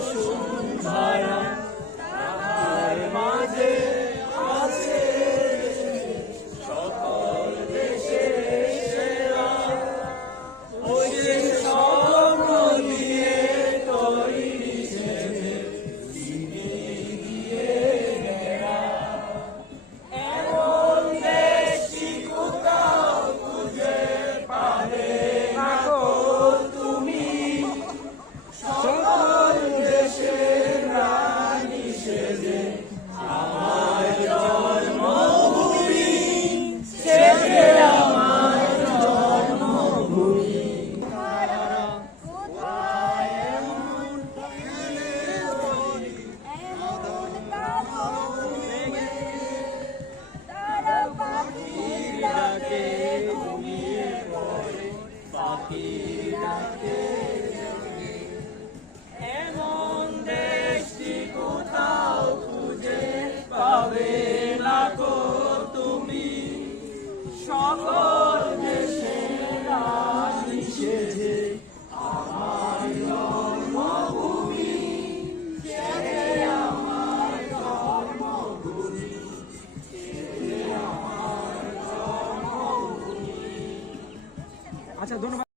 Shubhaya এমন দেশটি কোথাও খুঁজে পাবে না তুমি। সকল দেশে নিষেধে আমার জন্মভূমি। আচ্ছা ধন্যবাদ।